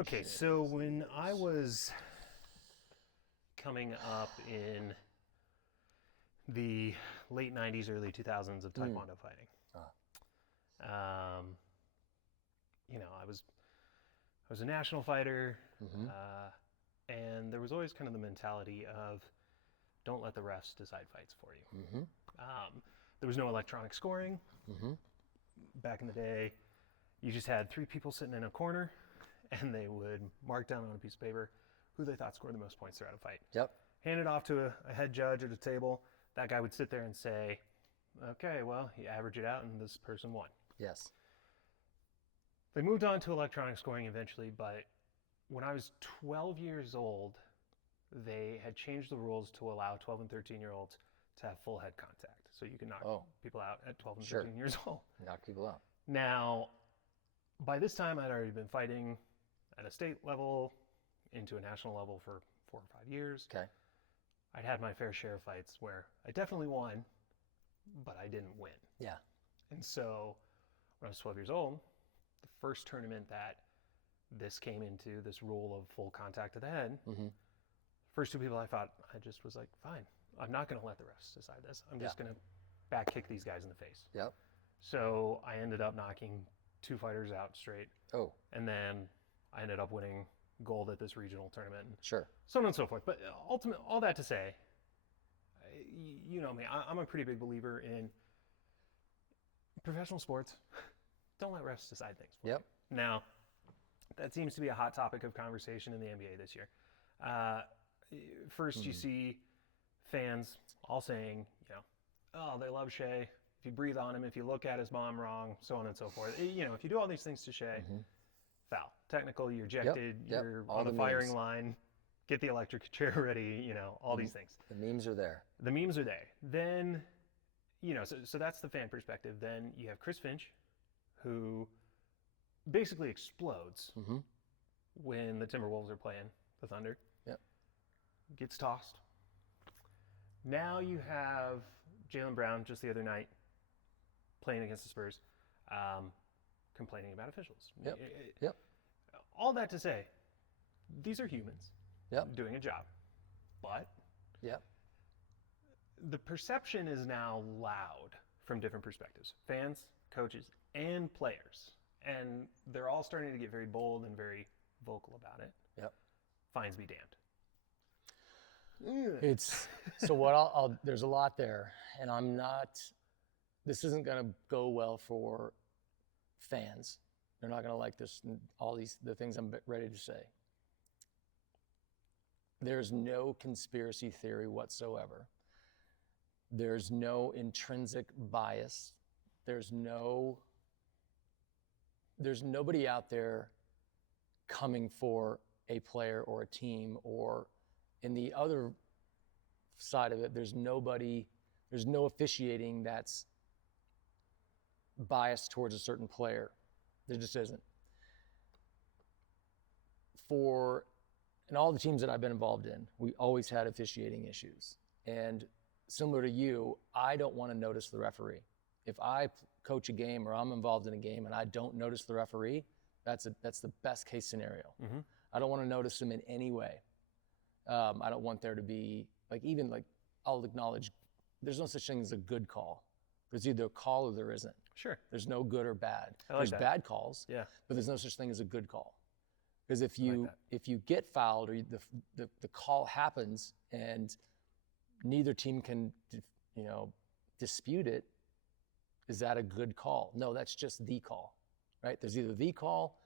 Okay, so when I was coming up in the late 90s, early 2000s of Taekwondo fighting, um, I was a national fighter, and there was always kind of the mentality of don't let the refs decide fights for you. There was no electronic scoring. Back in the day, you just had three people sitting in a corner, and they would mark down on a piece of paper who they thought scored the most points throughout a fight. Yep. Hand it off to a head judge at a table. That guy would sit there and say, okay, well, you average it out, and this person won. Yes. They moved on to electronic scoring eventually, but when I was 12 years old, they had changed the rules to allow 12 and 13-year-olds to have full head contact. So you can knock people out at 12 and 13 years old. Knock people out. Now, by this time, I'd already been fighting at a state level into a national level for 4 or 5 years. Okay. I'd had my fair share of fights where I definitely won, but I didn't win. Yeah. And so when I was 12 years old, the first tournament that this came into, this rule of full contact to the head, first two people I fought, I just was like, fine, I'm not going to let the refs decide this. I'm just going to back kick these guys in the face. Yep. So I ended up knocking 2 fighters out straight. Oh. And then I ended up winning gold at this regional tournament. And Sure. so on and so forth. But ultimately, all that to say, you know me, I'm a pretty big believer in professional sports. Don't let refs decide things for you. Now, that seems to be a hot topic of conversation in the NBA this year. First, you see fans all saying, oh, they love Shea. If you breathe on him, if you look at his mom wrong, so on and so forth. If you do all these things to Shea, foul. Technical, you're ejected, you're on the firing line, get the electric chair ready, all these things. The memes are there. The memes are there. Then, so that's the fan perspective. Then you have Chris Finch, who basically explodes when the Timberwolves are playing the Thunder. Yep. Gets tossed. Now you have Jaylen Brown just the other night playing against the Spurs, complaining about officials. Yep. All that to say, these are humans doing a job. But the perception is now loud from different perspectives. Fans, coaches, and players. And they're all starting to get very bold and very vocal about it. Yep. Fines be damned. It's so what I'll there's a lot there, and I'm not. This isn't going to go well for fans. They're not going to like this. The things I'm ready to say. There's no conspiracy theory whatsoever. There's no intrinsic bias. There's nobody out there coming for a player or a team, or in the other side of it, there's no officiating that's biased towards a certain player. There just isn't. In all the teams that I've been involved in, we always had officiating issues. And similar to you, I don't want to notice the referee. If I coach a game or I'm involved in a game and I don't notice the referee, that's the best case scenario. I don't want to notice him in any way. I don't want there to be, I'll acknowledge there's no such thing as a good call. There's either a call or there isn't. Sure. There's no good or bad. There's bad calls, but there's no such thing as a good call. Because if you get fouled or the call happens and neither team can dispute it, is that a good call? No, that's just the call, right? There's either the call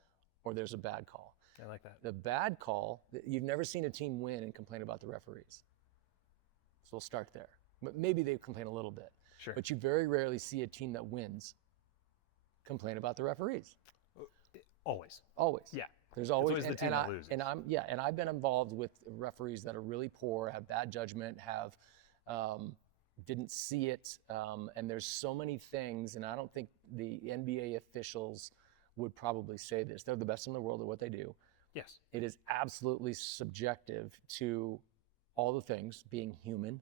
or there's a bad call. I like that. The bad call, you've never seen a team win and complain about the referees. So we'll start there. But maybe they complain a little bit. Sure. But you very rarely see a team that wins complain about the referees. Always. Yeah. There's always the team that loses. And I've been involved with referees that are really poor, have bad judgment, didn't see it, and there's so many things, and I don't think the NBA officials would probably say this. They're the best in the world at what they do. Yes. It is absolutely subjective to all the things, being human.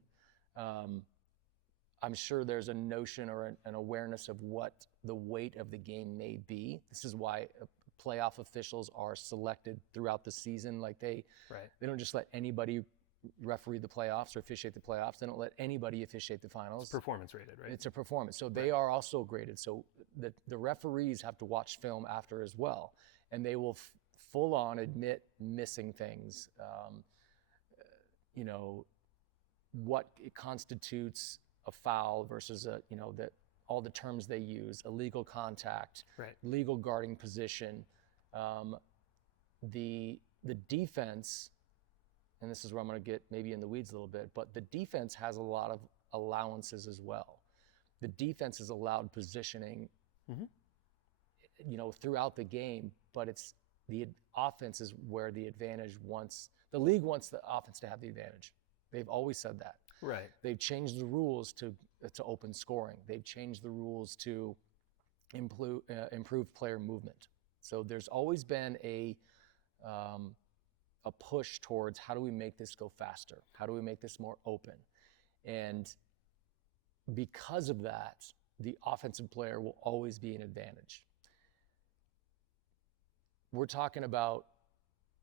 I'm sure there's a notion or an awareness of what the weight of the game may be. This is why playoff officials are selected throughout the season. Like they Right. don't just let anybody referee the playoffs or officiate the playoffs. They don't let anybody officiate the finals. It's performance rated, right? It's a performance. So they are also graded. So the referees have to watch film after as well. And they will full on admit missing things. What constitutes a foul versus that all the terms they use, illegal contact, Right. legal guarding position, the defense, and this is where I'm going to get maybe in the weeds a little bit, but the defense has a lot of allowances as well. The defense is allowed positioning, throughout the game, but it's the offense is where the league wants the offense to have the advantage. They've always said that. Right. They've changed the rules to open scoring. They've changed the rules to improve player movement. So there's always been a push towards how do we make this go faster? How do we make this more open? And because of that, the offensive player will always be an advantage. We're talking about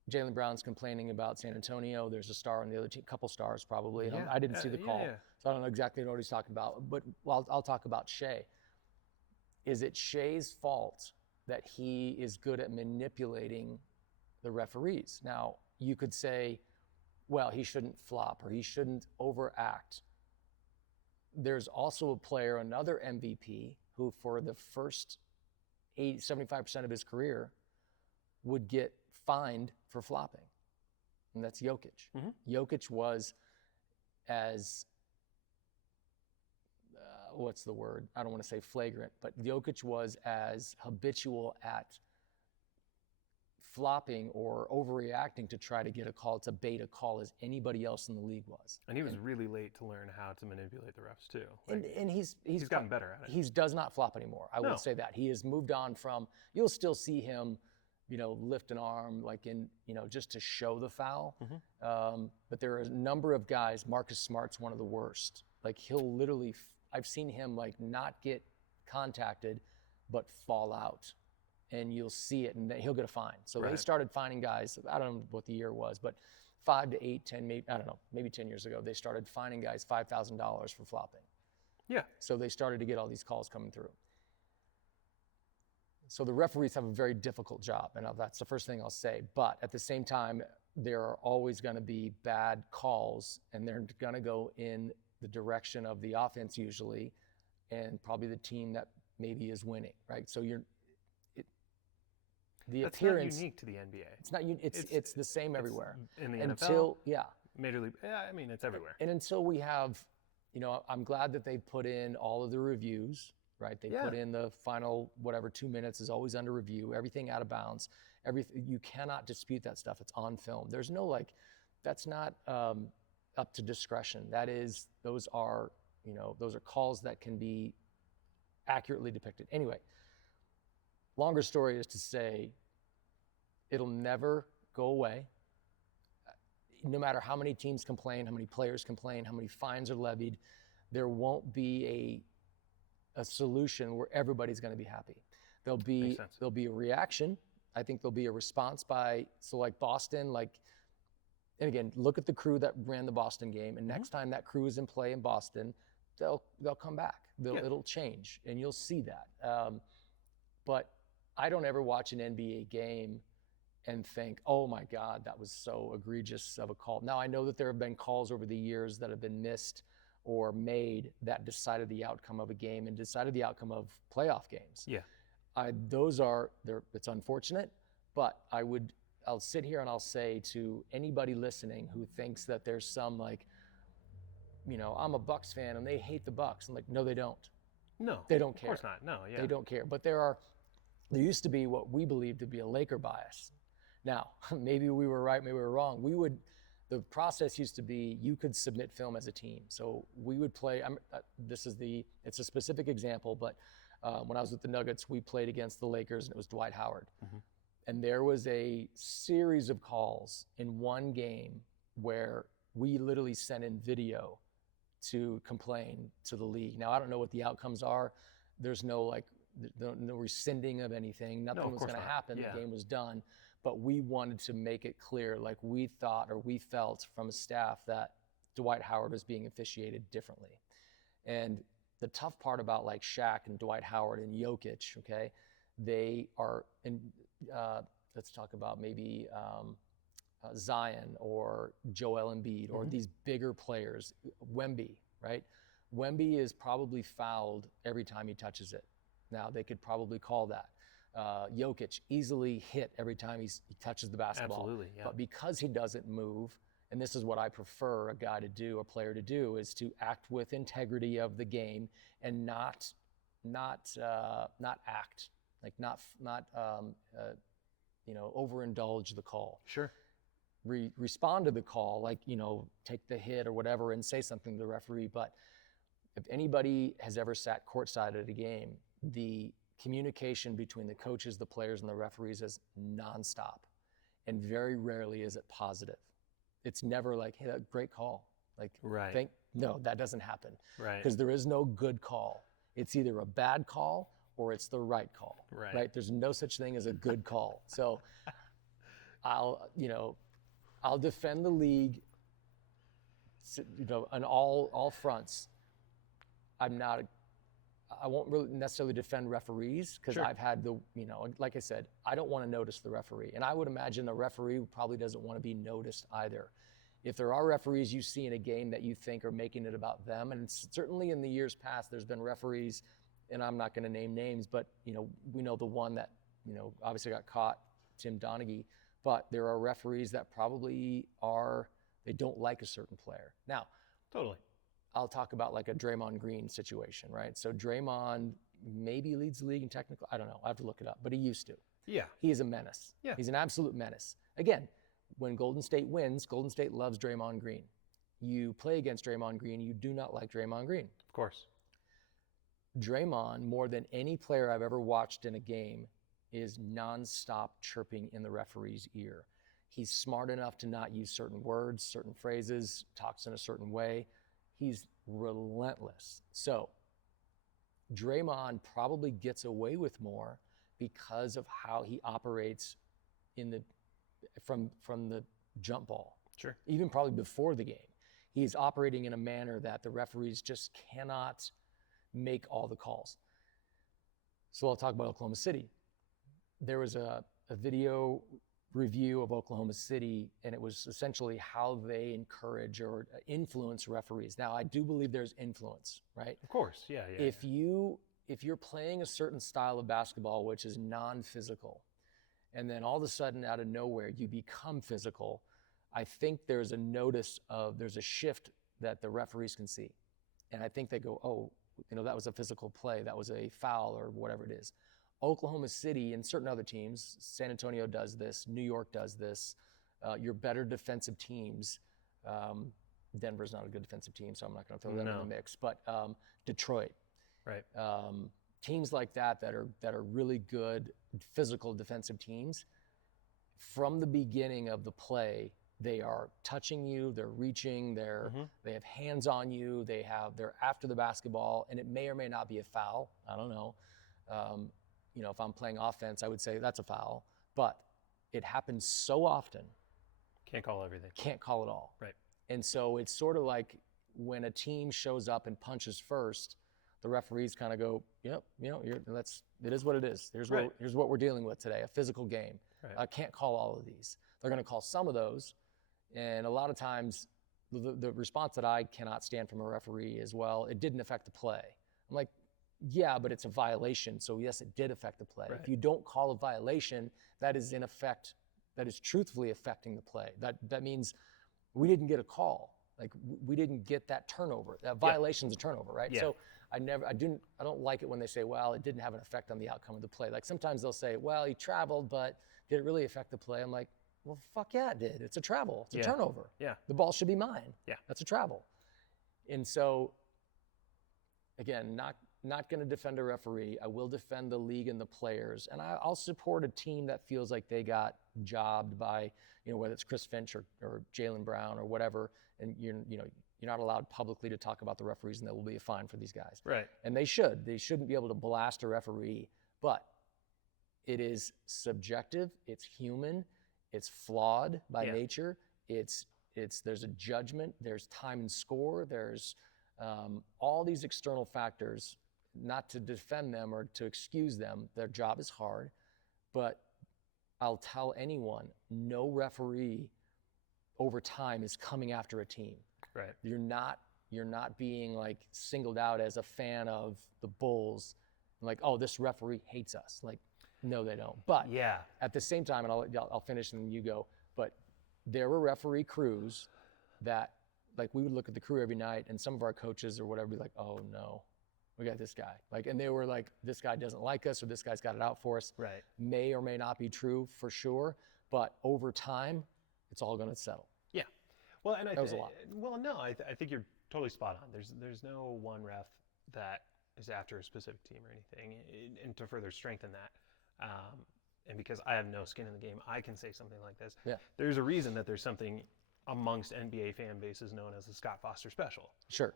Jaylen Brown's complaining about San Antonio. There's a star on the other team, couple stars probably. Yeah. I didn't see the call, Yeah. so I don't know exactly what he's talking about. But I'll talk about Shea. Is it Shea's fault that he is good at manipulating the referees? Now, you could say, well, he shouldn't flop or he shouldn't overact. There's also a player, another MVP, who for the first 75% of his career would get fined for flopping, and that's Jokic. Jokic was as, what's the word? I don't want to say flagrant, but Jokic was as habitual at flopping or overreacting to try to get a call, to bait a call, as anybody else in the league was. And he was really late to learn how to manipulate the refs too. And he's gotten better at it. He does not flop anymore. I will say that. He has moved on from, you'll still see him, lift an arm like just to show the foul. But there are a number of guys, Marcus Smart's one of the worst. Like he'll literally, I've seen him like not get contacted, but fall out. And you'll see it, and he'll get a fine. So they started fining guys, I don't know what the year was, but 5 to 8, 10, maybe, I don't know, maybe 10 years ago, they started fining guys $5,000 for flopping. Yeah. So they started to get all these calls coming through. So the referees have a very difficult job, and that's the first thing I'll say. But at the same time, there are always going to be bad calls, and they're going to go in the direction of the offense usually, and probably the team that maybe is winning, right? So That's appearance. not unique to the NBA. It's not. It's the same everywhere. In the NFL, NFL, Major League. Yeah, I mean it's everywhere. And until we have, I'm glad that they put in all of the reviews. Right, they put in the final 2 minutes is always under review. Everything out of bounds. Everything, you cannot dispute that stuff. It's on film. There's no that's not up to discretion. Those are calls that can be accurately depicted. Anyway, longer story is to say, it'll never go away. No matter how many teams complain, how many players complain, how many fines are levied, there won't be a solution where everybody's going to be happy. There'll be a reaction. I think there'll be a response like Boston, and again, look at the crew that ran the Boston game, and next time that crew is in play in Boston, they'll come back. It'll change, and you'll see that. But I don't ever watch an NBA game and think, oh my God, that was so egregious of a call. Now, I know that there have been calls over the years that have been missed or made that decided the outcome of a game and decided the outcome of playoff games. Yeah. It's unfortunate, but I'll sit here and I'll say to anybody listening who thinks that there's some I'm a Bucks fan and they hate the Bucks. I'm like, no, they don't. No. They don't care. Of course not. No, yeah. They don't care. But there used to be what we believe to be a Laker bias. Now, maybe we were right, maybe we were wrong. The process used to be you could submit film as a team. So we would play, it's a specific example, but when I was with the Nuggets, we played against the Lakers and it was Dwight Howard. And there was a series of calls in one game where we literally sent in video to complain to the league. Now, I don't know what the outcomes are. There's no no rescinding of anything. Nothing was going to happen. Yeah. The game was done. But we wanted to make it clear, like we thought or we felt from a staff that Dwight Howard was being officiated differently. And the tough part about like Shaq and Dwight Howard and Jokic, okay, they are, let's talk about maybe Zion or Joel Embiid or these bigger players, Wemby, right? Wemby is probably fouled every time he touches it. Now, they could probably call that. Jokic easily hit every time he touches the basketball. Absolutely, yeah. But because he doesn't move, and this is what I prefer a guy to do, a player to do, is to act with integrity of the game and not act, like not overindulge the call. Sure. Respond to the call, like, take the hit or whatever and say something to the referee. But if anybody has ever sat courtside at a game, the communication between the coaches, the players, and the referees is nonstop. And very rarely is it positive. It's never like, hey, that great call. Like, right. No, that doesn't happen. Right. Because there is no good call. It's either a bad call or it's the right call. Right? There's no such thing as a good call. So I'll defend the league, on all fronts. I won't really necessarily defend referees because I've had like I said, I don't want to notice the referee. And I would imagine the referee probably doesn't want to be noticed either. If there are referees you see in a game that you think are making it about them, and certainly in the years past, there's been referees, and I'm not going to name names, but we know the one that obviously got caught, Tim Donaghy. But there are referees that probably they don't like a certain player. Now, totally. I'll talk about like a Draymond Green situation, right? So Draymond maybe leads the league in technical, I don't know, I have to look it up, but he used to. Yeah. He is a menace. Yeah. He's an absolute menace. Again, when Golden State wins, Golden State loves Draymond Green. You play against Draymond Green, you do not like Draymond Green. Of course. Draymond, more than any player I've ever watched in a game, is nonstop chirping in the referee's ear. He's smart enough to not use certain words, certain phrases, talks in a certain way. He's relentless. So Draymond probably gets away with more because of how he operates from the jump ball. Sure. Even probably before the game. He's operating in a manner that the referees just cannot make all the calls. So I'll talk about Oklahoma City. There was a video review of Oklahoma City, and it was essentially how they encourage or influence referees. Now, I do believe there's influence, right? Of course, yeah. If you're playing a certain style of basketball, which is non-physical, and then all of a sudden, out of nowhere, you become physical, I think there's a shift that the referees can see. And I think they go, oh, that was a physical play, that was a foul or whatever it is. Oklahoma City and certain other teams, San Antonio does this, New York does this, your better defensive teams, Denver's not a good defensive team, so I'm not going to throw them in the mix, but Detroit. Right. Teams like that are really good physical defensive teams. From the beginning of the play, they are touching you, they're reaching, they have hands on you, they're after the basketball, and it may or may not be a foul. I don't know. If I'm playing offense, I would say that's a foul, but it happens so often. Can't call everything. Can't call it all. Right. And so it's sort of like when a team shows up and punches first, the referees kind of go, yep, it is what it is. Here's what we're dealing with today, a physical game. Right. I can't call all of these. They're going to call some of those, and a lot of times the response that I cannot stand from a referee is, well, it didn't affect the play. I'm like, yeah, but it's a violation, so yes, it did affect the play. Right. If you don't call a violation, that is in effect, that is truthfully affecting the play. That means we didn't get a call. Like we didn't get that turnover. That violation's a turnover, right? Yeah. So I don't like it when they say, well, it didn't have an effect on the outcome of the play. Like sometimes they'll say, well, he traveled, but did it really affect the play? I'm like, well, fuck yeah, it did. It's a travel. It's a turnover. Yeah. The ball should be mine. Yeah. That's a travel. And so, again, not going to defend a referee. I will defend the league and the players. And I'll support a team that feels like they got jobbed by, whether it's Chris Finch or Jaylen Brown or whatever. And, you're not allowed publicly to talk about the referees, and there will be a fine for these guys. Right. And they shouldn't be able to blast a referee, but it is subjective, it's human, it's flawed by nature, there's a judgment, there's time and score, there's all these external factors, not to defend them or to excuse them. Their job is hard, but I'll tell anyone, no referee over time is coming after a team. Right. You're not being like singled out as a fan of the Bulls, like, oh, this referee hates us. Like, no, they don't. But at the same time, and I'll finish and then you go, but there were referee crews that, like, we would look at the crew every night, and some of our coaches or whatever be like, oh no, we got this guy. Like, and they were like, this guy doesn't like us, or this guy's got it out for us. Right. May or may not be true for sure, but over time, it's all going to settle. Yeah. Well, and that was a lot. Well, no, I think you're totally spot on. There's no one ref that is after a specific team or anything. And to further strengthen that, and because I have no skin in the game, I can say something like this. Yeah. There's a reason that there's something amongst NBA fan bases known as the Scott Foster special. Sure.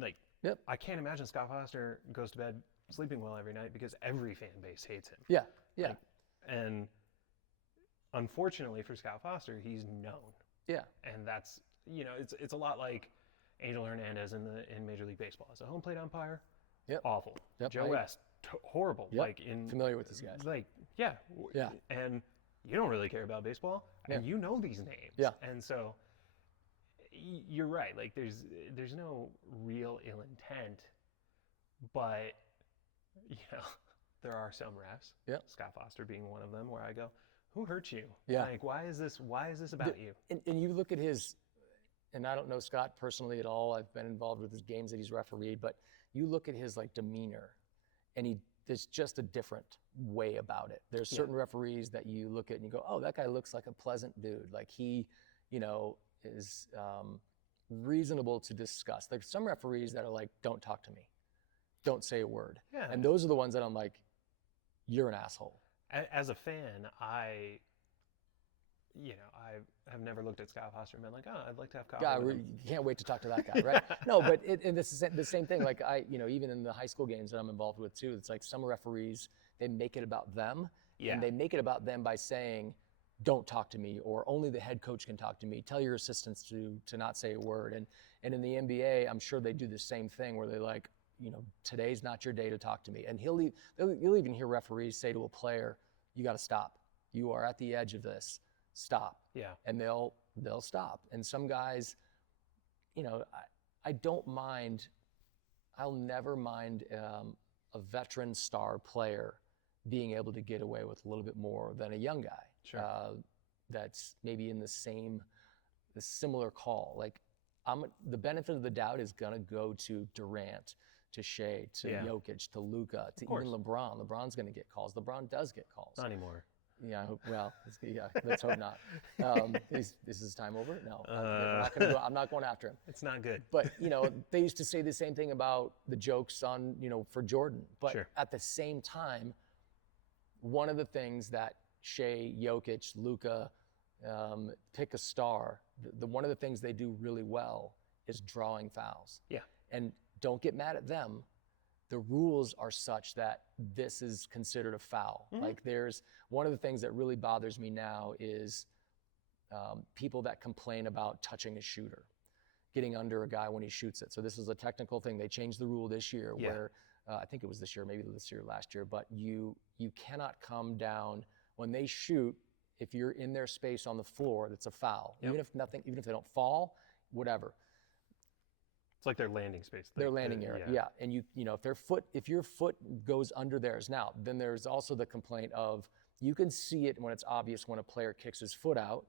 Like, I can't imagine Scott Foster goes to bed sleeping well every night because every fan base hates him. Yeah, yeah. Like, and unfortunately for Scott Foster, he's known. Yeah. And that's, it's a lot like Angel Hernandez in Major League Baseball. As a home plate umpire, awful. Yep. Joe West, horrible. Yep. Like familiar with these guys. Like, yeah. And you don't really care about baseball, and you know these names. Yeah. And so you're right. Like, there's no real ill intent, but there are some refs. Yep. Scott Foster being one of them, where I go, who hurt you? Yeah. Like, why is this about you? And you look at his, and I don't know Scott personally at all. I've been involved with his games that he's refereed, but you look at his like demeanor, and there's just a different way about it. There's certain referees that you look at and you go, oh, that guy looks like a pleasant dude. Like he, is reasonable to discuss. There's some referees that are like, don't talk to me. Don't say a word. Yeah. And those are the ones that I'm like, you're an asshole. As a fan, I have never looked at Scott Foster and been like, oh, I'd like to have coffee with him. You can't wait to talk to that guy, right? No, but and this is the same thing. Like even in the high school games that I'm involved with too, it's like some referees, they make it about them. Yeah. And they make it about them by saying, don't talk to me, or only the head coach can talk to me. Tell your assistants to not say a word. And in the NBA, I'm sure they do the same thing where they like, today's not your day to talk to me. And you'll even hear referees say to a player, you got to stop. You are at the edge of this. Stop. Yeah. And they'll stop. And some guys, I don't mind. I'll never mind a veteran star player being able to get away with a little bit more than a young guy. Sure. That's maybe in the similar call. Like the benefit of the doubt is gonna go to Durant, to Shea, to Jokic, to Luka, to even LeBron. LeBron's gonna get calls. LeBron does get calls. Not anymore. Yeah, let's hope not. Is his time over? No, I'm not going after him. It's not good. But they used to say the same thing about the jokes on for Jordan. But at the same time, one of the things that Shea, Jokic, Luka, pick a star. One of the things they do really well is drawing fouls. Yeah. And don't get mad at them. The rules are such that this is considered a foul. Mm-hmm. Like there's one of the things that really bothers me now is people that complain about touching a shooter, getting under a guy when he shoots it. So this is a technical thing. They changed the rule this year where I think it was this year, maybe this year, last year, but you cannot come down when they shoot. If you're in their space on the floor, that's a foul. Yep. Even if they don't fall, whatever. It's like their landing space. Their landing area, yeah. And if your foot goes under theirs now, then there's also the complaint of you can see it when it's obvious when a player kicks his foot out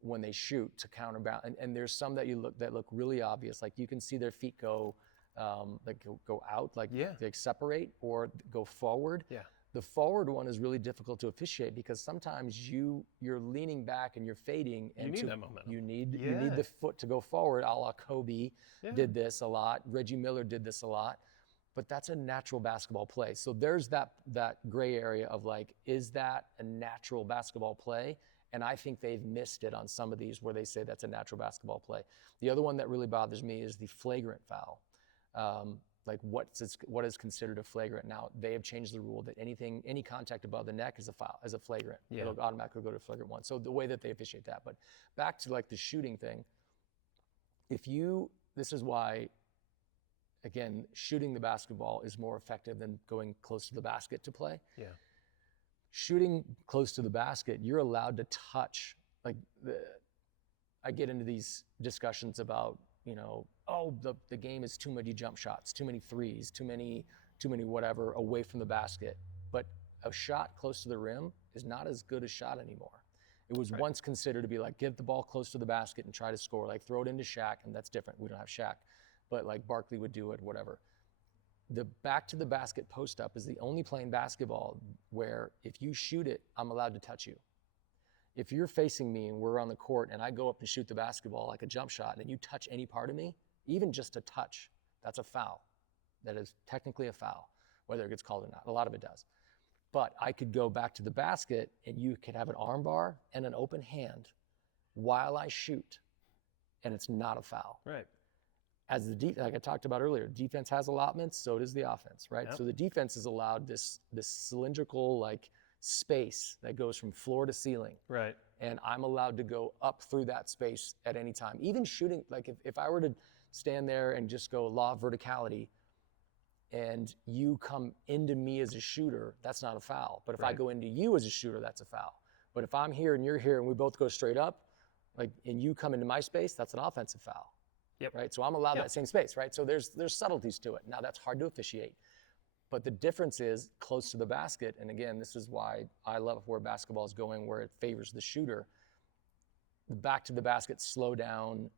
when they shoot to counterbalance. And there's some that look really obvious, like you can see their feet go go out, like they separate or go forward. Yeah. The forward one is really difficult to officiate because sometimes you're leaning back and you're fading, and you need that momentum. You need the foot to go forward. A la Kobe did this a lot. Reggie Miller did this a lot, but that's a natural basketball play. So there's that gray area of like, is that a natural basketball play? And I think they've missed it on some of these where they say that's a natural basketball play. The other one that really bothers me is the flagrant foul. Like what is considered a flagrant. Now, they have changed the rule that any contact above the neck is a foul, is a flagrant. Yeah. It'll automatically go to flagrant one. So the way that they officiate that. But back to like the shooting thing, this is why, again, shooting the basketball is more effective than going close to the basket to play. Yeah. Shooting close to the basket, you're allowed to touch. I get into these discussions about, the game is too many jump shots, too many threes, too many whatever away from the basket. But a shot close to the rim is not as good a shot anymore. It was once considered to be like, get the ball close to the basket and try to score, like throw it into Shaq, and that's different. We don't have Shaq, but like Barkley would do it, whatever. The back to the basket post up is the only play in basketball where if you shoot it, I'm allowed to touch you. If you're facing me and we're on the court and I go up and shoot the basketball like a jump shot and you touch any part of me, even just a touch, that's a foul. That is technically a foul, whether it gets called or not. A lot of it does. But I could go back to the basket and you could have an arm bar and an open hand while I shoot, and it's not a foul. Right. As like I talked about earlier, defense has allotments, so does the offense, right? Yep. So the defense is allowed this cylindrical like space that goes from floor to ceiling. Right. And I'm allowed to go up through that space at any time. Even shooting, like if I were to stand there and just go law of verticality and you come into me as a shooter, that's not a foul. But if I go into you as a shooter, that's a foul. But if I'm here and you're here and we both go straight up, like, and you come into my space, that's an offensive foul. Yep. Right? So I'm allowed that same space, right? So there's subtleties to it. Now that's hard to officiate. But the difference is close to the basket, and again, this is why I love where basketball is going, where it favors the shooter. The back to the basket, slow down,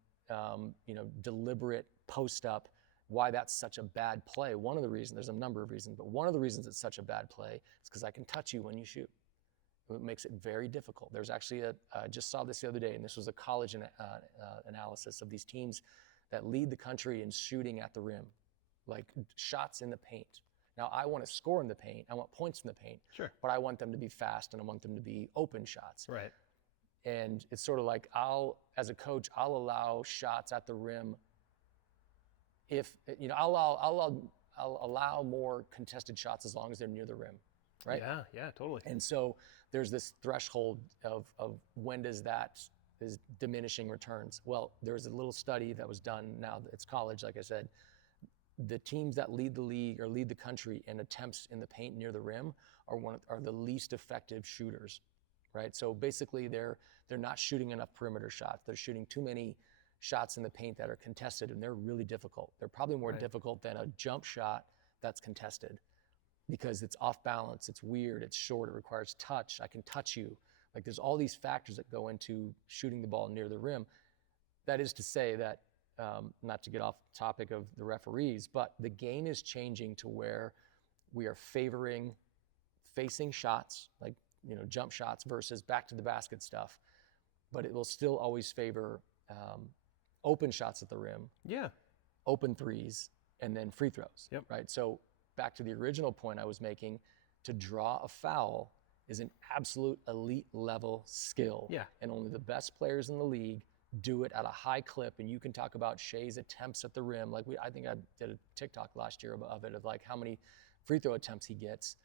deliberate post up, why that's such a bad play. One of the reasons, there's a number of reasons, but one of the reasons it's such a bad play is because I can touch you when you shoot. It makes it very difficult. There's actually I just saw this the other day, and this was a college analysis of these teams that lead the country in shooting at the rim, like shots in the paint. Now, I want to score in the paint. I want points in the paint. Sure. But I want them to be fast, and I want them to be open shots. Right. And it's sort of like as a coach, I'll allow shots at the rim if, I'll allow more contested shots as long as they're near the rim, right? Yeah, totally. And so there's this threshold of when is diminishing returns. Well, there's a little study that was done now, it's college, like I said. The teams that lead the league or lead the country in attempts in the paint near the rim are the least effective shooters, right? So basically they're not shooting enough perimeter shots. They're shooting too many shots in the paint that are contested, and they're really difficult. They're probably more difficult than a jump shot that's contested because it's off balance, it's weird, it's short, it requires touch. I can touch you. Like there's all these factors that go into shooting the ball near the rim. That is to say that not to get off topic of the referees, but the game is changing to where we are favoring facing shots, like jump shots versus back to the basket stuff, but it will still always favor open shots at the rim, open threes, and then free throws, right? So back to the original point I was making, to draw a foul is an absolute elite level skill, and only the best players in the league do it at a high clip. And you can talk about Shea's attempts at the rim. Like I think I did a TikTok last year of it, of like how many free throw attempts he gets.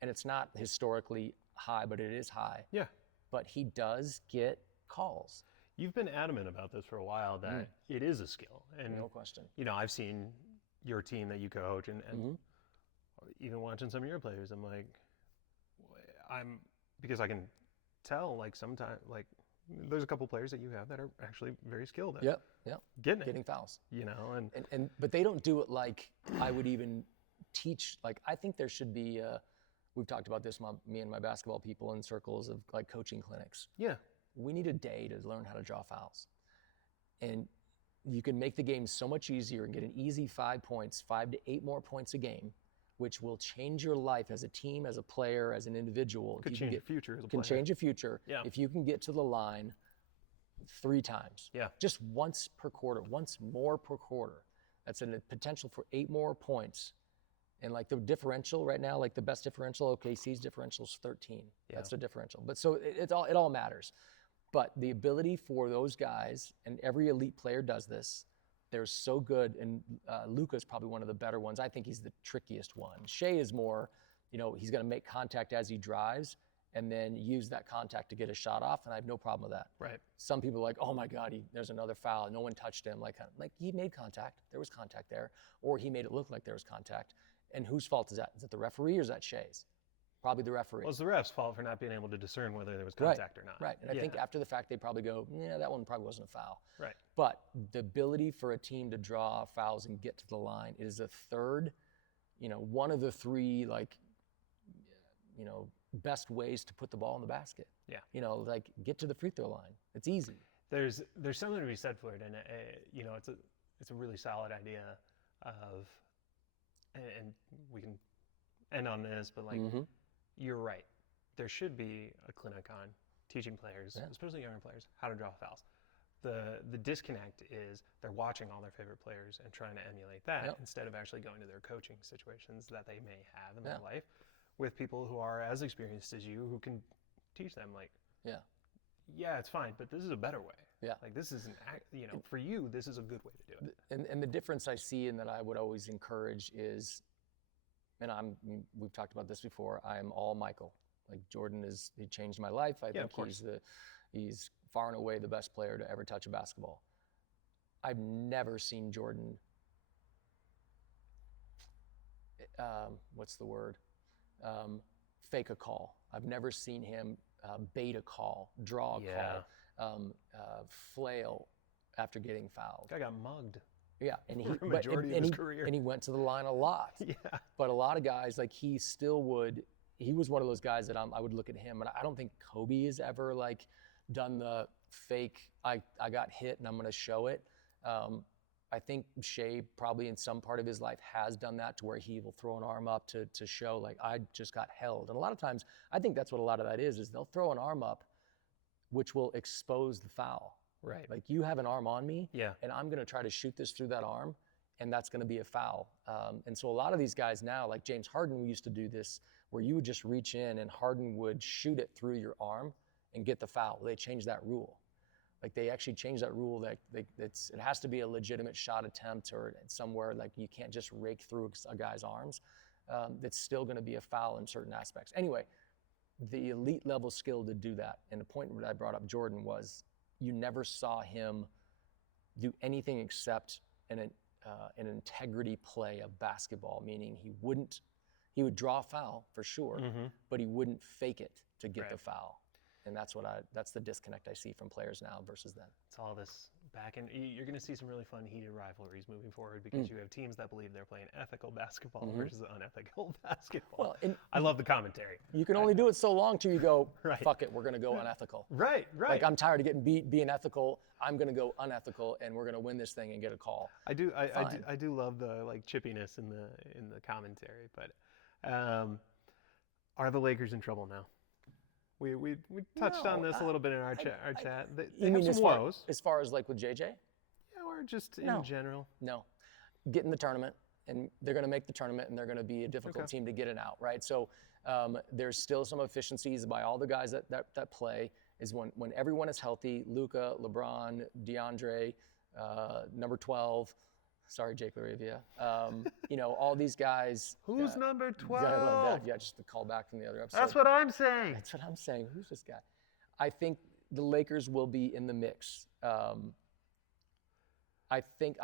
And it's not historically high, but it is high. Yeah. But he does get calls. You've been adamant about this for a while, that it is a skill. And no question. I've seen your team that you coach, and even watching some of your players, I'm like, because I can tell, like sometimes, like, there's a couple players that you have that are actually very skilled at getting fouls. But they don't do it like I would even teach. Like I think there should be. We've talked about this, me and my basketball people in circles of like coaching clinics. Yeah, we need a day to learn how to draw fouls, and you can make the game so much easier and get an easy 5 points, 5 to 8 more points a game, which will change your life as a team, as a player, as an individual. Could change your future as a player. Can change your future if you can get to the line 3 times. Yeah. Just once per quarter, once more per quarter. That's a potential for 8 more points And like the differential right now, like the best differential, OKC's differential is 13. Yeah. That's the differential. But so it all matters. But the ability for those guys, and every elite player does this, they're so good. And Luka's probably one of the better ones. I think he's the trickiest one. Shea is more, he's going to make contact as he drives and then use that contact to get a shot off, and I have no problem with that. Right. Some people are like, oh my God, there's another foul. No one touched him. Like he made contact. There was contact there. Or he made it look like there was contact. And whose fault is that? Is it the referee or is that Shea's? Probably the referee. Well, it's the ref's fault for not being able to discern whether there was contact or not. Right. And I think after the fact, they probably go, yeah, that one probably wasn't a foul. Right. But the ability for a team to draw fouls and get to the line is a third, one of the three, best ways to put the ball in the basket. Yeah. Like get to the free throw line. It's easy. There's something to be said for it, and it's a really solid idea of, and we can end on this, but you're right. There should be a clinic on teaching players, especially younger players, how to draw fouls. The disconnect is they're watching all their favorite players and trying to emulate that instead of actually going to their coaching situations that they may have in their life with people who are as experienced as you, who can teach them it's fine, but this is a better way. Yeah. Like this is for you, this is a good way to do it. And the difference I see and that I would always encourage is, and we've talked about this before, I'm all Michael. Like Jordan he changed my life. I think he's far and away the best player to ever touch a basketball. I've never seen Jordan, what's the word? Fake a call. I've never seen him bait a call, draw a call, flail after getting fouled. Guy got mugged. Yeah, and for a majority of his career. And he went to the line a lot. Yeah. But a lot of guys, like he still would. He was one of those guys that I would look at him, and I don't think Kobe has ever done the fake. I got hit and I'm going to show it. I think Shea probably in some part of his life has done that to where he will throw an arm up to show like I just got held. And a lot of times I think that's what a lot of that is they'll throw an arm up which will expose the foul. Right. Like you have an arm on me and I'm going to try to shoot this through that arm and that's going to be a foul. And so a lot of these guys now, like James Harden used to do this where you would just reach in and Harden would shoot it through your arm and get the foul. They changed that rule. Like they actually changed that rule that it has to be a legitimate shot attempt or somewhere like you can't just rake through a guy's arms. That's still going to be a foul in certain aspects. Anyway, the elite level skill to do that, and the point that I brought up Jordan was you never saw him do anything except an integrity play of basketball, meaning he would draw a foul for sure, but he wouldn't fake it to get the foul. And that's the disconnect I see from players now versus then. It's all this back end. You're going to see some really fun heated rivalries moving forward because you have teams that believe they're playing ethical basketball versus unethical basketball. Well, I love the commentary. You can only do it so long till you go, fuck it, we're going to go unethical. Right. Like I'm tired of getting beat, being ethical. I'm going to go unethical, and we're going to win this thing and get a call. I do love the chippiness in the commentary, but are the Lakers in trouble now? We touched on this a little bit in our chat. They have some woes. As far as like with JJ? Yeah, or just in general? No. Get in the tournament, and they're going to make the tournament, and they're going to be a difficult team to get it out, right? So there's still some efficiencies by all the guys that play is when everyone is healthy, Luka, LeBron, DeAndre, number 12, sorry, Jake LaRavia. All these guys. Who's number 12? Yeah, just the call back from the other episode. That's what I'm saying. That's what I'm saying. Who's this guy? I think the Lakers will be in the mix. I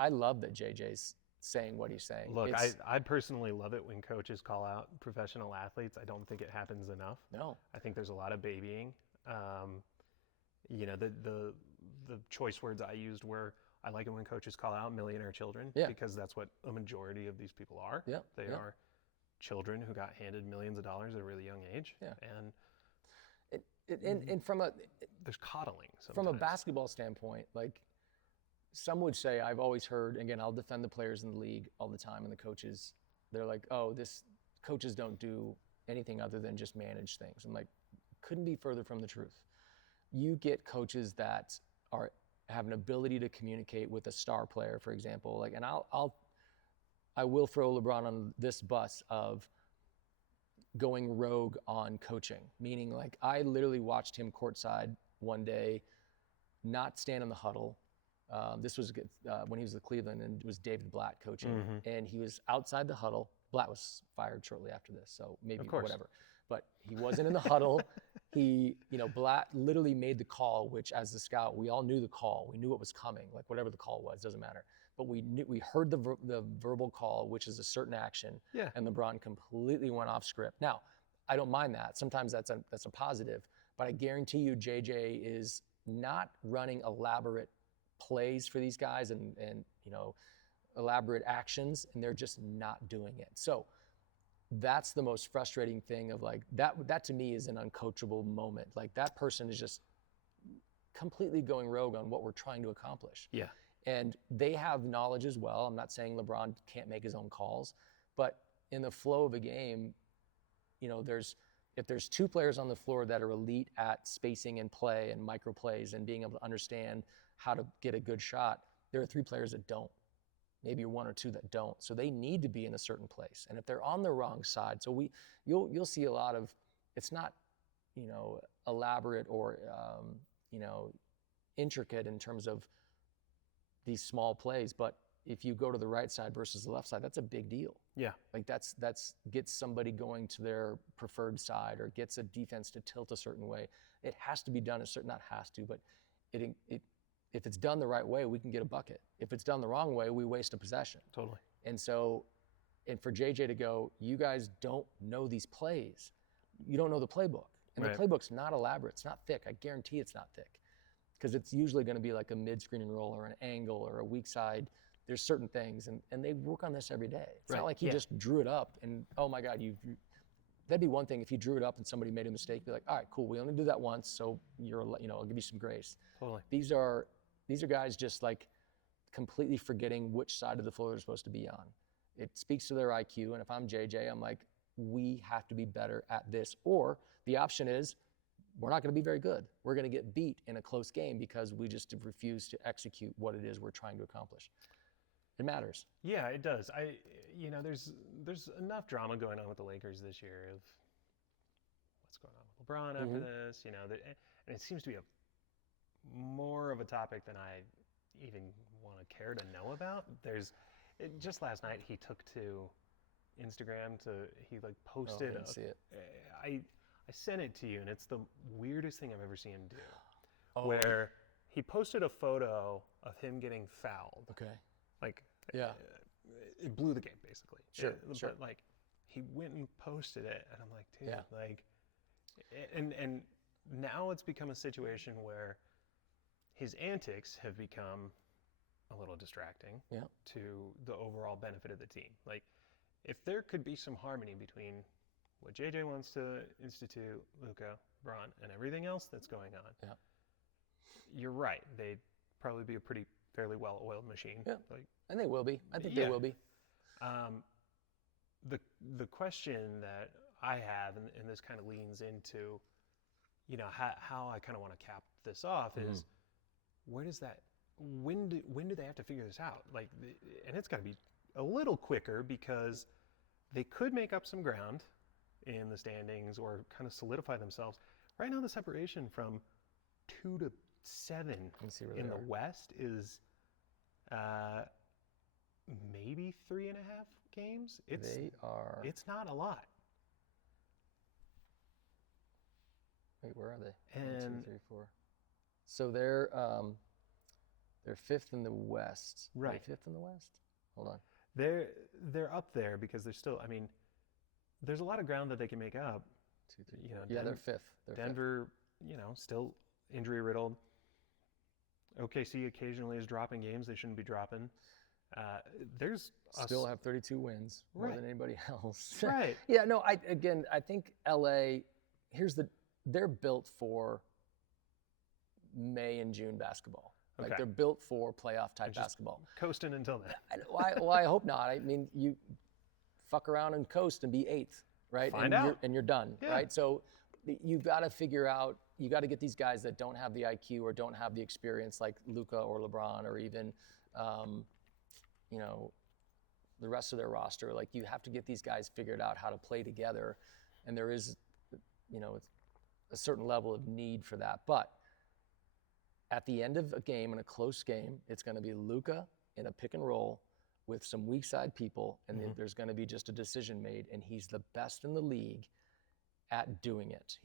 love that JJ's saying what he's saying. Look, I personally love it when coaches call out professional athletes. I don't think it happens enough. No. I think there's a lot of babying. The choice words I used were, I like it when coaches call out millionaire children because that's what a majority of these people are. Yeah. They are children who got handed millions of dollars at a really young age. Yeah. And and there's coddling sometimes. From a basketball standpoint, like some would say, I've always heard, again, I'll defend the players in the league all the time and the coaches, they're like, coaches don't do anything other than just manage things. I'm like, couldn't be further from the truth. You get coaches that have an ability to communicate with a star player, for example. Like, and I will throw LeBron on this bus of going rogue on coaching, meaning like I literally watched him courtside one day, not stand in the huddle. This was when he was with Cleveland, and it was David Blatt coaching, and he was outside the huddle. Blatt was fired shortly after this, so maybe whatever. But he wasn't in the huddle. Blatt literally made the call, which as the scout, we all knew the call. We knew what was coming, like whatever the call was, doesn't matter. But we heard the verbal call, which is a certain action, and LeBron completely went off script. Now, I don't mind that. Sometimes that's a positive, but I guarantee you JJ is not running elaborate plays for these guys and elaborate actions, and they're just not doing it. So that's the most frustrating thing of like that to me is an uncoachable moment. Like that person is just completely going rogue on what we're trying to accomplish. Yeah. And they have knowledge as well. I'm not saying LeBron can't make his own calls, but in the flow of a game, if there's two players on the floor that are elite at spacing and play and micro plays and being able to understand how to get a good shot, there are three players that don't. Maybe one or two that don't. So they need to be in a certain place. And if they're on the wrong side, so you'll see a lot of, it's not, elaborate or, intricate in terms of these small plays, but if you go to the right side versus the left side, that's a big deal. Yeah. Like that's gets somebody going to their preferred side or gets a defense to tilt a certain way. It has to be done not has to, but if it's done the right way, we can get a bucket. If it's done the wrong way, we waste a possession. Totally. And for JJ to go, you guys don't know these plays. You don't know the playbook. And the playbook's not elaborate. It's not thick. I guarantee it's not thick. Because it's usually going to be like a mid-screen and roll or an angle or a weak side. There's certain things, and they work on this every day. It's not like he just drew it up and, oh my God, that'd be one thing if he drew it up and somebody made a mistake. Be like, all right, cool, we only do that once, so I'll give you some grace. Totally. These are guys just like completely forgetting which side of the floor they're supposed to be on. It speaks to their IQ, and if I'm JJ, I'm like, we have to be better at this. Or the option is, we're not going to be very good. We're going to get beat in a close game because we just refuse to execute what it is we're trying to accomplish. It matters. Yeah, it does. There's enough drama going on with the Lakers this year of what's going on with LeBron after this, and it seems to be more of a topic than I even want to care to know about. Just last night he took to Instagram he posted. I didn't see it. I sent it to you, and it's the weirdest thing I've ever seen him do. Where he posted a photo of him getting fouled. Okay. It blew the game basically. Sure. But he went and posted it, and I'm like, dude, and now it's become a situation where his antics have become a little distracting to the overall benefit of the team. Like, if there could be some harmony between what JJ wants to institute, Luka, Bron, and everything else that's going on, you're right. They'd probably be a fairly well-oiled machine. Yeah. And they will be. I think they will be. The question that I have, and this kind of leans into, how I kind of want to cap this off is, where does that? When do they have to figure this out? And it's got to be a little quicker because they could make up some ground in the standings or kind of solidify themselves. Right now, the separation from 2 to 7 in the West is maybe 3.5 games. It's not a lot. Wait, where are they? And 1, 2, 3, 4. So they're fifth in the West. Right. Are they fifth in the West? Hold on. They're up there because there's still. There's a lot of ground that they can make up. 2, 3. They're fifth. Denver, still injury riddled. OKC occasionally is dropping games they shouldn't be dropping. There's still have 32 wins, more than anybody else. Right. Yeah. No. I think LA. They're built for May and June basketball. Okay. They're built for playoff type basketball. Coasting until then. Well, I hope not. I mean, you fuck around and coast and be 8th, right? Find out. And you're done, right? So you've got to figure out. You got to get these guys that don't have the IQ or don't have the experience, like Luka or LeBron or even, the rest of their roster. Like, you have to get these guys figured out how to play together, and there is, a certain level of need for that. But at the end of a game, in a close game, it's going to be Luka in a pick and roll with some weak side people, and then there's going to be just a decision made, and he's the best in the league at doing it.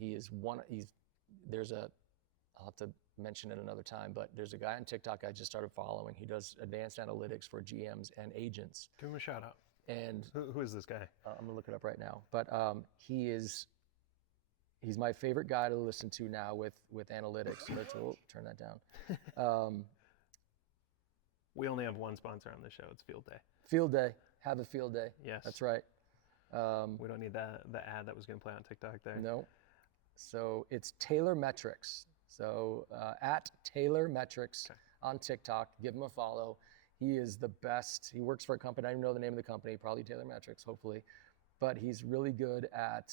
I'll have to mention it another time, but there's a guy on TikTok I just started following. He does advanced analytics for GMs and agents. Give him a shout out. And who is this guy? I'm gonna look it up right now. But he's my favorite guy to listen to now with analytics. So turn that down. We only have one sponsor on the show. It's Field Day. Field Day. Have a field day. Yes. That's right. We don't need the ad that was going to play on TikTok there. No. So it's Taylor Metrics. So at Taylor Metrics on TikTok, give him a follow. He is the best. He works for a company. I don't even know the name of the company, probably Taylor Metrics, hopefully. But he's really good at,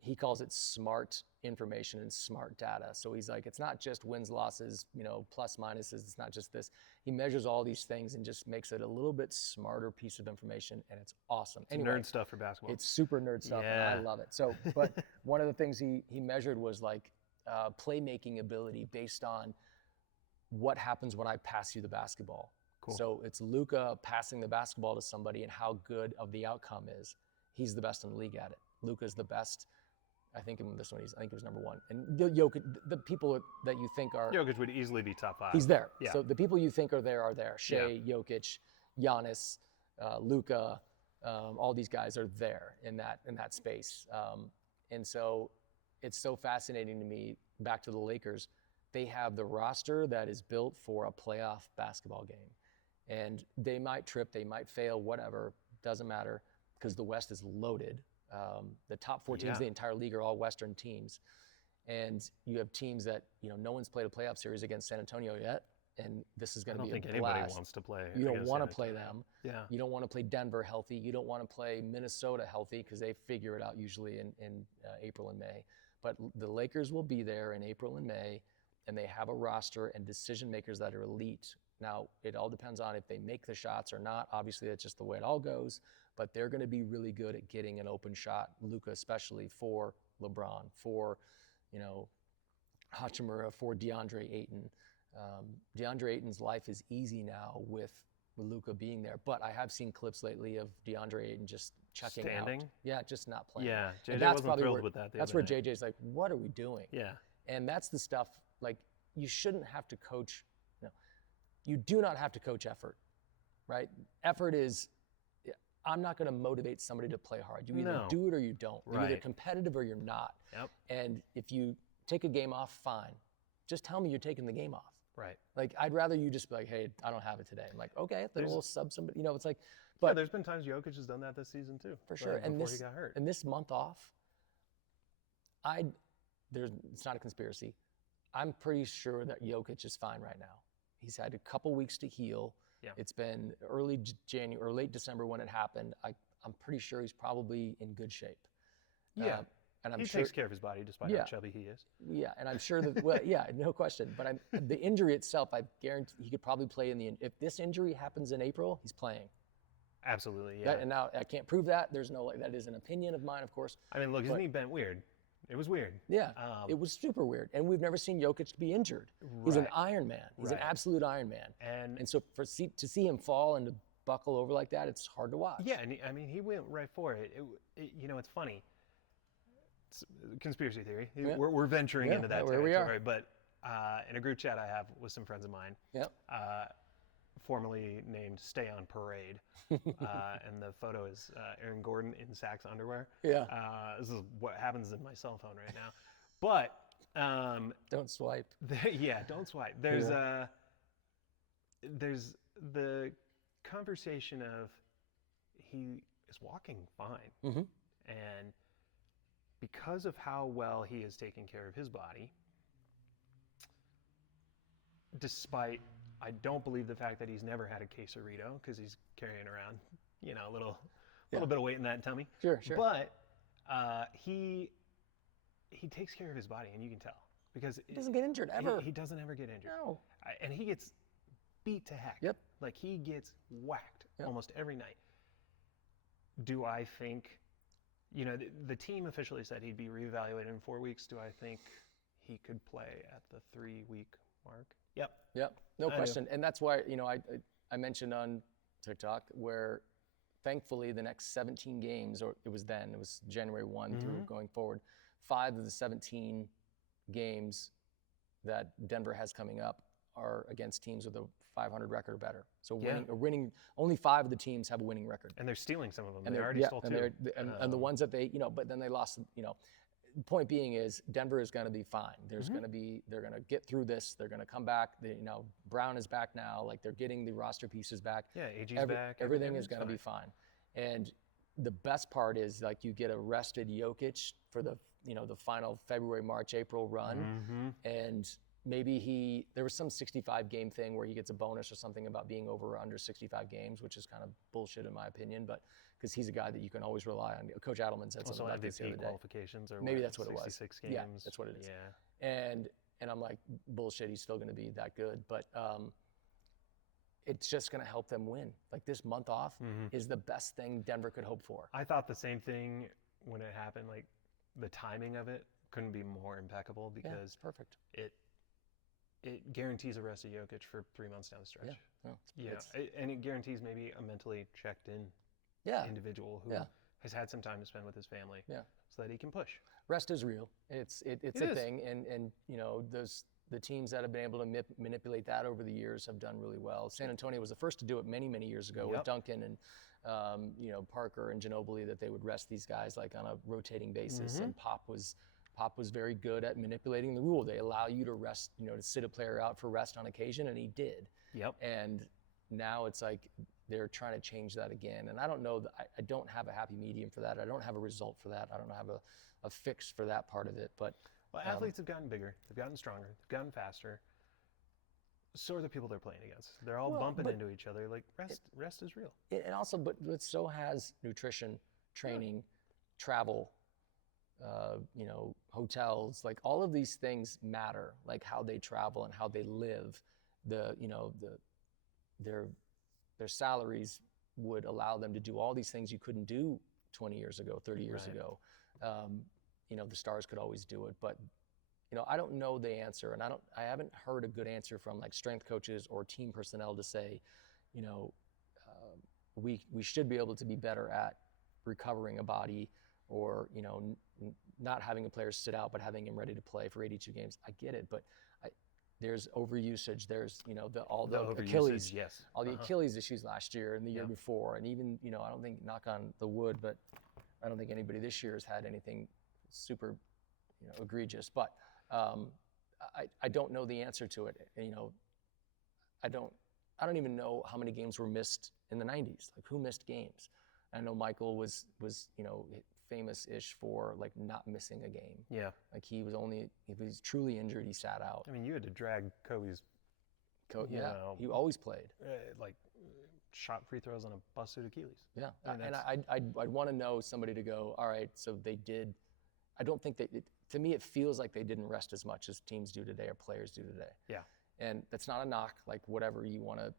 he calls it smart information and smart data. So he's like, it's not just wins, losses, plus minuses. It's not just this. He measures all these things and just makes it a little bit smarter piece of information, and it's awesome. It's nerd stuff for basketball. It's super nerd stuff, and I love it. So, but one of the things he measured was like playmaking ability based on what happens when I pass you the basketball. Cool. So it's Luka passing the basketball to somebody and how good of the outcome is. He's the best in the league at it. Luka's the best. I think in this one, I think he was number one. And Jokic, the people that you think are... Jokic would easily be top 5. He's there. Yeah. So the people you think are there. Shea, Jokic, Giannis, Luka, all these guys are there in that space. And so it's so fascinating to me, back to the Lakers, they have the roster that is built for a playoff basketball game. And they might trip, they might fail, whatever, doesn't matter, because the West is loaded. The top 4 teams in the entire league are all Western teams. And you have teams that, no one's played a playoff series against San Antonio yet. And this is going to be a blast. I don't think anybody wants to play. You don't want to play them. Yeah. You don't want to play Denver healthy. You don't want to play Minnesota healthy, because they figure it out usually in April and May. But the Lakers will be there in April and May, and they have a roster and decision makers that are elite. Now, it all depends on if they make the shots or not. Obviously, that's just the way it all goes. But they're going to be really good at getting an open shot, Luka especially, for LeBron, for, Hachimura, for DeAndre Ayton. DeAndre Ayton's life is easy now with Luka being there. But I have seen clips lately of DeAndre Ayton just checking Standing? out. Yeah, just not playing. Yeah, JJ wasn't thrilled with that. That's where JJ's like, what are we doing? Yeah. And that's the stuff, like, you shouldn't have to coach. You do not have to coach effort, right? Effort is, I'm not going to motivate somebody to play hard. You either do it or you don't. You're either competitive or you're not. Yep. And if you take a game off, fine. Just tell me you're taking the game off. Right. Like, I'd rather you just be like, hey, I don't have it today. I'm like, okay, then we'll sub somebody. It's like, but there's been times Jokic has done that this season too. For sure. And before he got hurt. And this month off, it's not a conspiracy. I'm pretty sure that Jokic is fine right now. He's had a couple weeks to heal. Yeah. It's been early January or late December when it happened. I'm pretty sure he's probably in good shape. Yeah. And he takes care of his body despite how chubby he is. Yeah, and I'm sure that, no question. But the injury itself, I guarantee he could probably play if this injury happens in April, he's playing. Absolutely, yeah. And now I can't prove that. That is an opinion of mine, of course. I mean, look, his knee bent weird. It was weird. Yeah, it was super weird. And we've never seen Jokic be injured. He's an Iron Man. He's an absolute Iron Man. And so to see him fall and to buckle over like that, it's hard to watch. Yeah, and he went right for it. It's funny. It's conspiracy theory. Yeah. We're venturing into that territory. We are. But in a group chat I have with some friends of mine, formerly named Stay on Parade, and the photo is Aaron Gordon in Saks underwear. Yeah. This is what happens in my cell phone right now. But don't swipe. Don't swipe. There's the conversation of he is walking fine, and because of how well he is taking care of his body, despite I don't believe the fact that he's never had a quesarito because he's carrying around, a little bit of weight in that tummy. Sure. But he takes care of his body, and you can tell because he doesn't get injured ever. He doesn't ever get injured. No. And he gets beat to heck. Yep. Like, he gets whacked Yep. almost every night. Do I think, the team officially said he'd be reevaluated in 4 weeks. Do I think he could play at the 3-week mark? Yep. Yep, no I do. question. And that's why, I mentioned on TikTok where thankfully the next 17 games, or it was January 1 through going forward, 5 of the 17 games that Denver has coming up are against teams with a 500 record or better. So winning, only 5 of the teams have a winning record. And they're stealing some of them. And They already stole 2. And the ones that they, but then they lost, point being is Denver is going to be fine. They're going to get through this. They're going to come back. Brown is back now. Like, they're getting the roster pieces back. Yeah, AG's back. Everything is going to be fine. And the best part is, like, you get a rested Jokic for the final February, March, April run. And maybe there was some 65 game thing where he gets a bonus or something about being over or under 65 games, which is kind of bullshit in my opinion, but because he's a guy that you can always rely on. Coach Adelman said something about this the other day. Qualifications or maybe that's what it was. 66 games. Yeah, that's what it is. Yeah. And I'm like, bullshit, he's still going to be that good. But it's just going to help them win. Like, this month off is the best thing Denver could hope for. I thought the same thing when it happened. Like, the timing of it couldn't be more impeccable because it's perfect. It guarantees a rest of Jokic for 3 months down the stretch. And it guarantees maybe a mentally checked in individual who has had some time to spend with his family so that he can push. Rest is real. It's a thing. And the teams that have been able to manipulate that over the years have done really well. San Antonio was the first to do it many, many years ago with Duncan and Parker and Ginobili, that they would rest these guys like on a rotating basis. And Pop was very good at manipulating the rule. They allow you to rest, to sit a player out for rest on occasion, and he did. Yep. And now it's like they're trying to change that again. And I don't know, I don't have a happy medium for that. I don't have a result for that. I don't have a fix for that part of it. But athletes have gotten bigger. They've gotten stronger. They've gotten faster. So are the people they're playing against. They're all bumping into each other. Like, rest is real. And also, but so has nutrition, training, travel, hotels. Like, all of these things matter. Like, how they travel and how they live. Their salaries would allow them to do all these things you couldn't do 20 years ago, 30 years ago. The stars could always do it, but I don't know the answer, and I haven't heard a good answer from, like, strength coaches or team personnel to say, we should be able to be better at recovering a body, or not having a player sit out but having him ready to play for 82 games. I get it, but there's overusage. There's all the Achilles, all the Achilles issues last year and the year before, and even I don't think, knock on the wood, but I don't think anybody this year has had anything super egregious. But I don't know the answer to it. I don't even know how many games were missed in the 90s. Like, who missed games? I know Michael was famous-ish for, like, not missing a game. Yeah. Like, if he was truly injured, he sat out. I mean, you had to drag Kobe's. He always played. Shot free throws on a busted Achilles. Yeah, I'd want to know somebody to go, all right, so they did. I don't think to me, it feels like they didn't rest as much as teams do today or players do today. Yeah. And that's not a knock. Like, whatever you want to,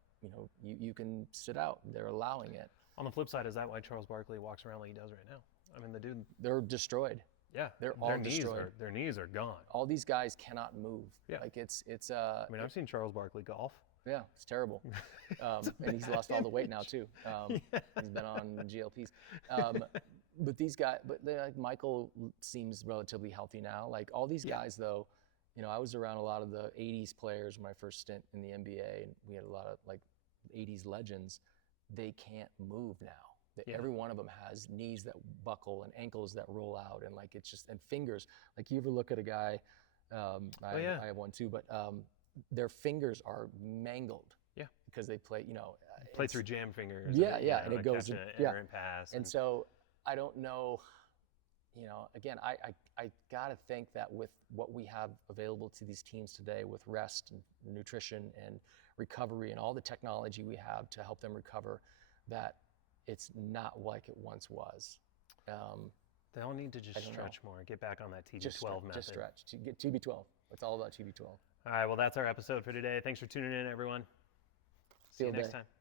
you can sit out. They're allowing it. On the flip side, is that why Charles Barkley walks around like he does right now? I mean, the dude. They're destroyed. Yeah. They're all destroyed. Their knees are gone. All these guys cannot move. Yeah. Like, it's. I mean, I've seen Charles Barkley golf. Yeah, it's terrible. And he's lost all the weight now too. He's been on GLPs. But these guys, like, Michael seems relatively healthy now. Like, all these guys, though, I was around a lot of the 80s players my first stint in the NBA, and we had a lot of, like, 80s legends. They can't move now. Every one of them has knees that buckle and ankles that roll out, and, like, it's just, and fingers. Like, you ever look at a guy, I have one too, but their fingers are mangled. Yeah. Because they play, play through jam fingers. Yeah, and it goes an errant pass. And so I don't know, again, I got to think that with what we have available to these teams today, with rest and nutrition and recovery and all the technology we have to help them recover, that it's not like it once was. They all need to just stretch more, get back on that TB12 method. Just stretch, get TB12. It's all about TB12. All right, well, that's our episode for today. Thanks for tuning in, everyone. See you Field next day. time.